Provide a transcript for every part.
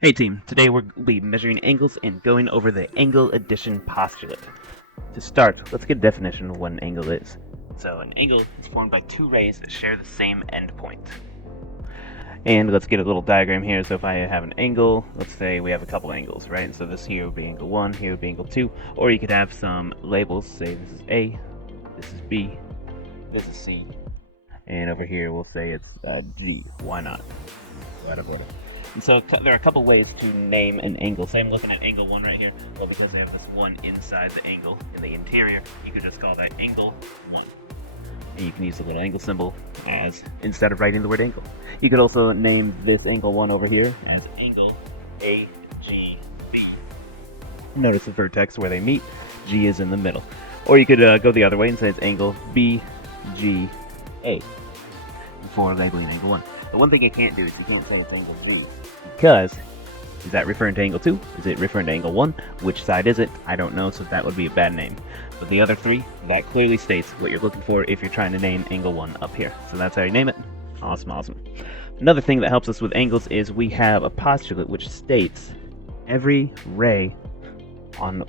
Hey team, today we'll be measuring angles and going over the angle addition postulate. To start, let's get a definition of what an angle is. So an angle is formed by two rays that share the same endpoint. And let's get a little diagram here. So if I have an angle, let's say we have a couple angles, right? So this here would be angle 1, here would be angle 2, or you could have some labels, say this is A, this is B, this is C, and over here we'll say it's G. Why not? Out of order. And so there are a couple ways to name an angle. Say I'm looking at angle 1 right here. Well, because I have this 1 inside the angle in the interior, you could just call that angle 1. And you can use the little angle symbol as instead of writing the word angle. You could also name this angle 1 over here as angle AGB. Notice the vertex where they meet, G is in the middle. Or you could go the other way and say it's angle BGA before labeling angle 1. The one thing I can't do is you can't say it's angle 3, because is that referring to angle 2? Is it referring to angle 1? Which side is it? I don't know, so that would be a bad name. But the other three, that clearly states what you're looking for if you're trying to name angle 1 up here. So that's how you name it. Awesome, awesome. Another thing that helps us with angles is we have a postulate which states every ray on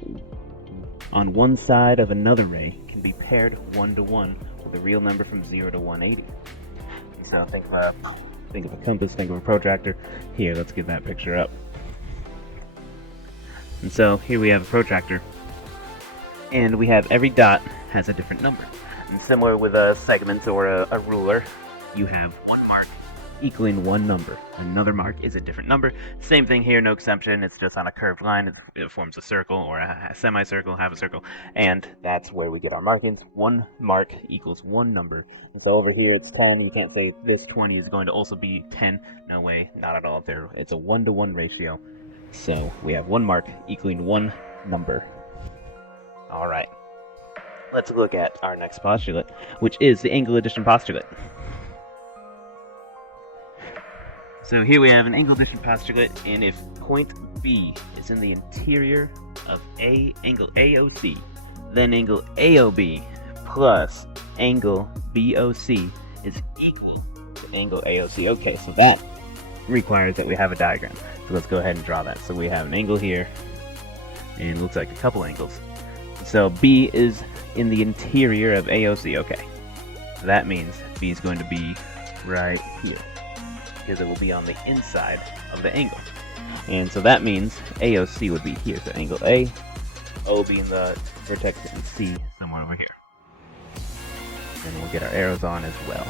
one side of another ray can be paired 1 to 1 with a real number from 0 to 180. So think of a compass, think of a protractor. Here, let's get that picture up. And so here we have a protractor, and we have every dot has a different number. And similar with a segment or a ruler, you have one mark equaling one number. Another mark is a different number. Same thing here, no exception. It's just on a curved line. It forms a circle or a semicircle, half a circle, and that's where we get our markings. One mark equals one number. And so over here it's 10. You can't say this 20 is going to also be 10. No way, not at all. It's a 1-to-1 ratio. So we have one mark equaling one number. All right. Let's look at our next postulate, which is the angle addition postulate. So here we have an angle addition postulate, and if point B is in the interior of angle AOC, then angle AOB plus angle BOC is equal to angle AOC. Okay, so that requires that we have a diagram. So let's go ahead and draw that. So we have an angle here, and it looks like a couple angles. So B is in the interior of AOC. Okay, so that means B is going to be right here, because it will be on the inside of the angle. And so that means AOC would be here. So angle A, O being the vertex, and C somewhere over here. And we'll get our arrows on as well.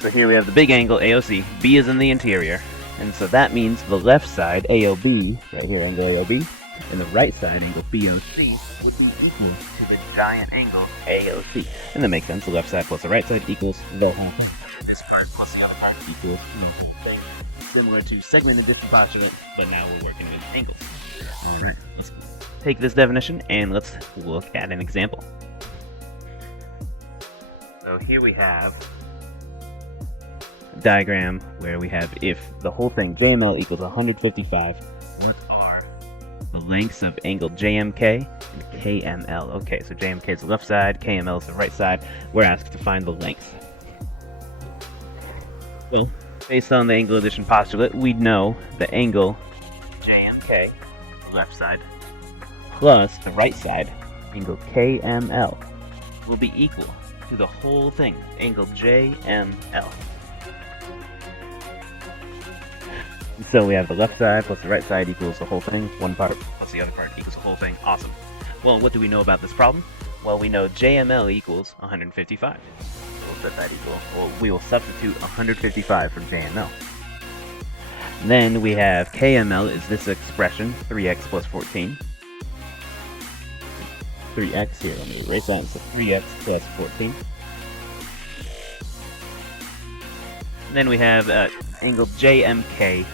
So here we have the big angle AOC. B is in the interior. And so that means the left side, AOB, right here, angle AOB, and the right side, angle BOC, would be equal to the giant angle AOC. And that makes sense. The left side plus the right side equals the whole thing. This part plus the other part equals thing. Similar to segment addition postulate, but now we're working with angles. Alright, let's take this definition and let's look at an example. So here we have a diagram where we have if the whole thing, JML equals 155, what are the lengths of angle JMK and KML? Okay, so JMK is the left side, KML is the right side. We're asked to find the length. Well, based on the angle addition postulate, we know the angle JMK, the left side, plus the right side, angle KML, will be equal to the whole thing, angle JML. And so we have the left side plus the right side equals the whole thing, one part plus the other part equals the whole thing. Awesome. Well, what do we know about this problem? Well, we know JML equals 155. We'll set that equal. Well, we will substitute 155 for JML. Then we have KML is this expression, 3x plus 14. 3x here, let me erase that. So 3x plus 14. Then we have angle JMK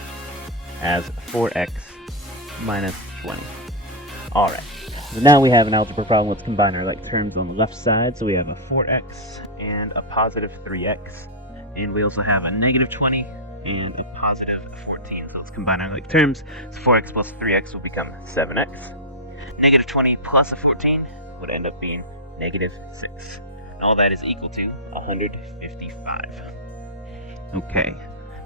as 4x minus 20. Alright, so now we have an algebra problem. Let's combine our like terms on the left side. So we have a 4x and a positive 3x. And we also have a negative 20 and a positive 14. So let's combine our like terms. So 4x plus 3x will become 7x. Negative 20 plus a 14 would end up being negative 6. And all that is equal to 155. Okay,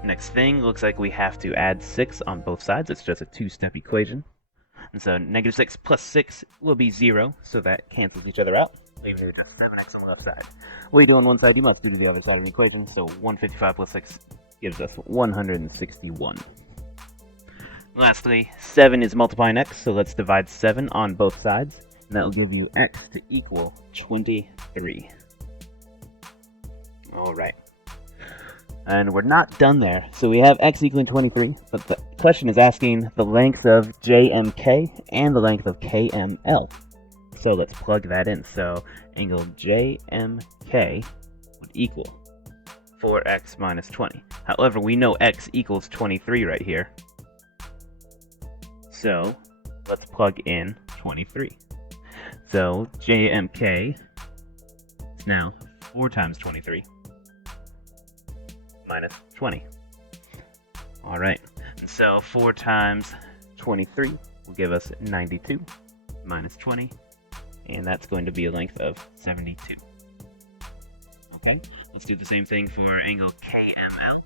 Next thing, looks like we have to add 6 on both sides. It's just a two-step equation. And so negative 6 plus 6 will be 0, so that cancels each other out, leaving you just 7x on the left side. What you do on one side, you must do to the other side of an equation, so 155 plus 6 gives us 161. Lastly, 7 is multiplying x, so let's divide 7 on both sides, and that will give you x to equal 23. Alright. And we're not done there. So we have x equaling 23, but the question is asking the length of JMK and the length of KML. So let's plug that in. So angle JMK would equal 4x minus 20. However, we know x equals 23 right here. So let's plug in 23. So JMK is now 4 times 23. Minus 20. Alright, and so 4 times 23 will give us 92 minus 20, and that's going to be a length of 72. Okay, let's do the same thing for angle KML.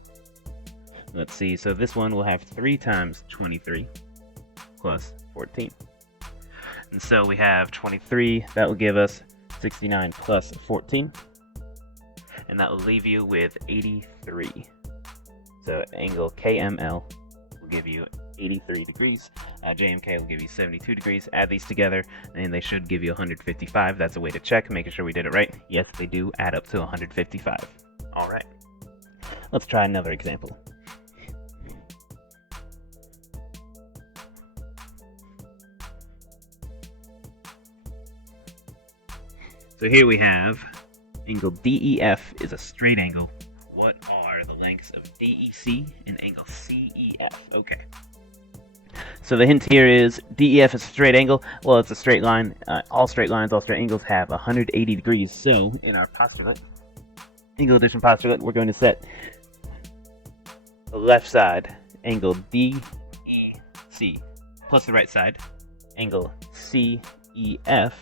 Let's see, so this one will have 3 times 23 plus 14. And so we have 23, that will give us 69 plus 14. And that will leave you with 83. So angle KML will give you 83 degrees. JMK will give you 72 degrees. Add these together, and they should give you 155. That's a way to check, making sure we did it right. Yes, they do add up to 155. All right. Let's try another example. So here we have angle DEF is a straight angle. What are the lengths of DEC and angle CEF? Okay. So the hint here is DEF is a straight angle. Well, it's a straight line. All straight lines, all straight angles have 180 degrees. So in our postulate, angle addition postulate, we're going to set the left side, angle DEC, plus the right side, angle CEF,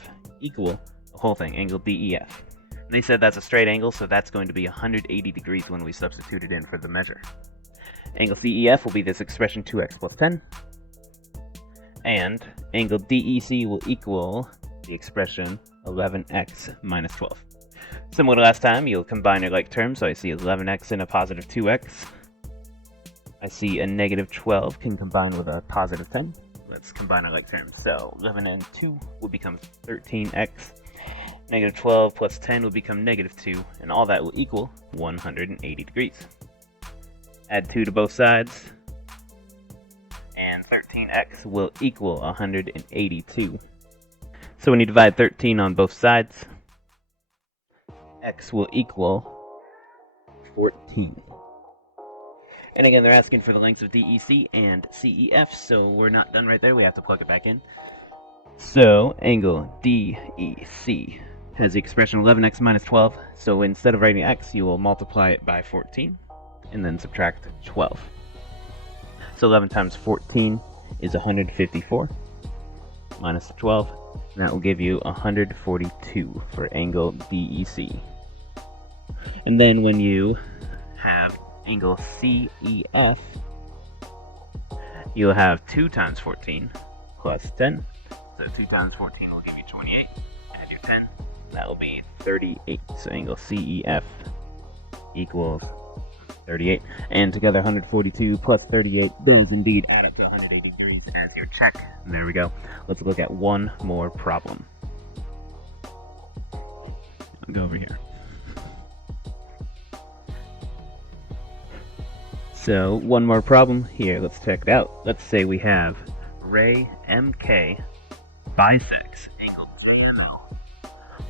equal the whole thing, angle DEF. They said that's a straight angle, so that's going to be 180 degrees when we substitute it in for the measure. Angle CEF will be this expression 2x plus 10. And angle DEC will equal the expression 11x minus 12. Similar to last time, you'll combine your like terms, so I see 11x and a positive 2x. I see a negative 12 can combine with our positive 10. Let's combine our like terms. So 11 and 2 will become 13x. Negative 12 plus 10 will become negative 2, and all that will equal 180 degrees. Add 2 to both sides, and 13x will equal 182. So when you divide 13 on both sides, x will equal 14. And again, they're asking for the lengths of DEC and CEF, so we're not done right there. We have to plug it back in. So angle DEC has the expression 11x minus 12, so instead of writing x, you will multiply it by 14, and then subtract 12. So 11 times 14 is 154, minus 12, and that will give you 142 for angle DEC. And then when you have angle CEF, you'll have 2 times 14 plus 10, so 2 times 14 will give you 28, add your 10, that will be 38. So angle CEF equals 38. And together 142 plus 38 does indeed add up to 180 degrees as your check. And there we go. Let's look at one more problem. I'll go over here. So one more problem here. Let's check it out. Let's say we have ray MK bisects angle JML.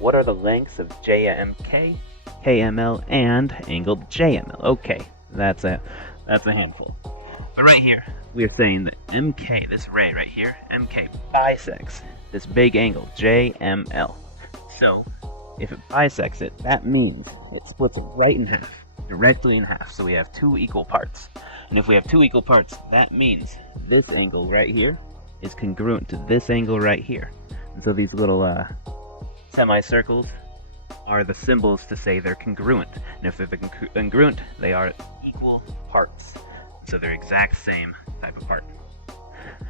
What are the lengths of JMK, KML, and angle JML? Okay, that's a handful. But right here, we're saying that MK, this ray right here, MK bisects this big angle, JML. So, if it bisects it, that means it splits it right in half, directly in half. So we have 2 equal parts. And if we have 2 equal parts, that means this angle right here is congruent to this angle right here. And so these little semicircles are the symbols to say they're congruent. And if they're congruent, they are equal parts. So they're exact same type of part.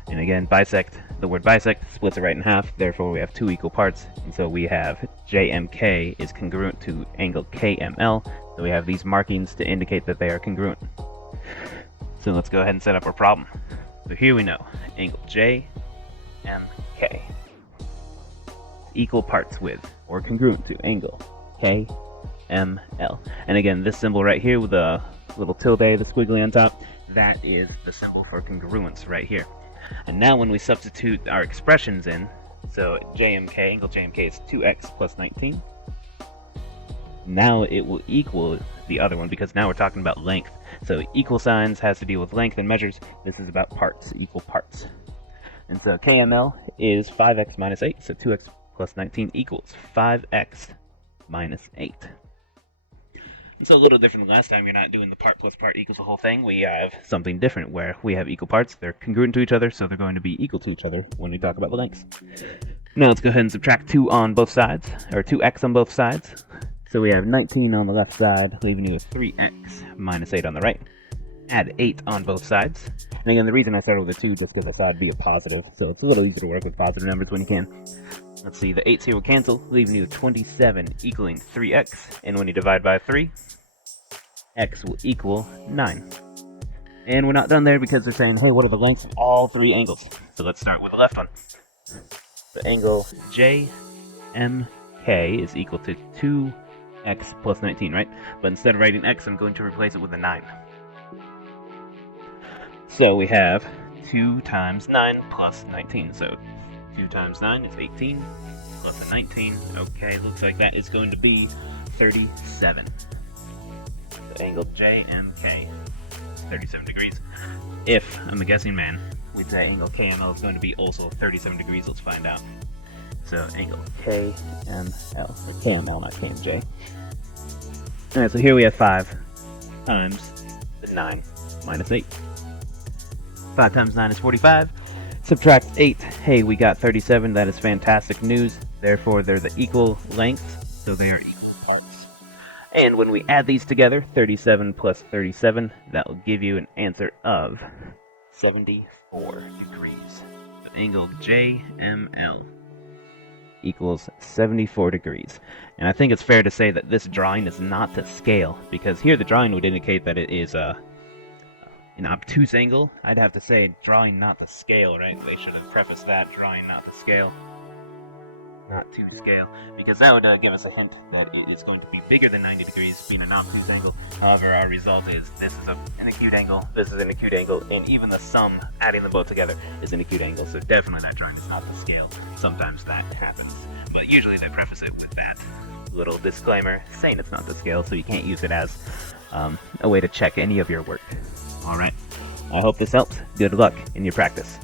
And again, bisect, the word bisect splits it right in half, therefore we have two equal parts, and so we have JMK is congruent to angle KML, so we have these markings to indicate that they are congruent. So let's go ahead and set up our problem. So here we know, angle JMK equal parts with, or congruent to, angle KML. And again, this symbol right here with the little tilde, the squiggly on top, that is the symbol for congruence right here. And now when we substitute our expressions in, so JMK, angle JMK is 2x plus 19. Now it will equal the other one because now we're talking about length. So equal signs has to deal with length and measures. This is about parts, equal parts. And so KML is 5x minus 8, so 2x plus 19 equals 5x minus 8. So a little different than last time, you're not doing the part plus part equals the whole thing. We have something different where we have equal parts. They're congruent to each other, so they're going to be equal to each other when we talk about the lengths. Now let's go ahead and subtract 2 on both sides, or 2x on both sides. So we have 19 on the left side, leaving you with 3x minus 8 on the right. Add 8 on both sides. And again, the reason I started with a 2 just because I thought it'd be a positive, so it's a little easier to work with positive numbers when you can. Let's see, the 8's here will cancel, leaving you with 27 equaling 3x. And when you divide by 3, x will equal 9. And we're not done there because they're saying, hey, what are the lengths of all three angles? So let's start with the left one. The angle JMK is equal to 2x plus 19, right? But instead of writing x, I'm going to replace it with a 9. So we have 2 times 9 plus 19. So 2 times 9 is 18, plus a 19. Okay, looks like that is going to be 37. The angle JMK is 37 degrees. If I'm a guessing man, we'd say angle KML is going to be also 37 degrees. Let's find out. So angle KML, or KML, not KMJ. Alright, so here we have 5 times the 9 minus 8. 5 times 9 is 45. Subtract 8. Hey, we got 37. That is fantastic news. Therefore, they're the equal lengths, so they are equal parts. And when we add these together, 37 plus 37, that will give you an answer of 74 degrees. The angle JML equals 74 degrees. And I think it's fair to say that this drawing is not to scale, because here the drawing would indicate that it is an obtuse angle. I'd have to say drawing not to scale, right? They should have prefaced that, drawing not to scale, not to scale, because that would give us a hint that it is going to be bigger than 90 degrees, being an obtuse angle. However, our result is this is an acute angle, this is an acute angle, and even the sum, adding them both together, is an acute angle, so definitely that drawing is not to scale. Sometimes that happens, but usually they preface it with that little disclaimer saying it's not to scale, so you can't use it as a way to check any of your work. Alright, I hope this helps. Good luck in your practice.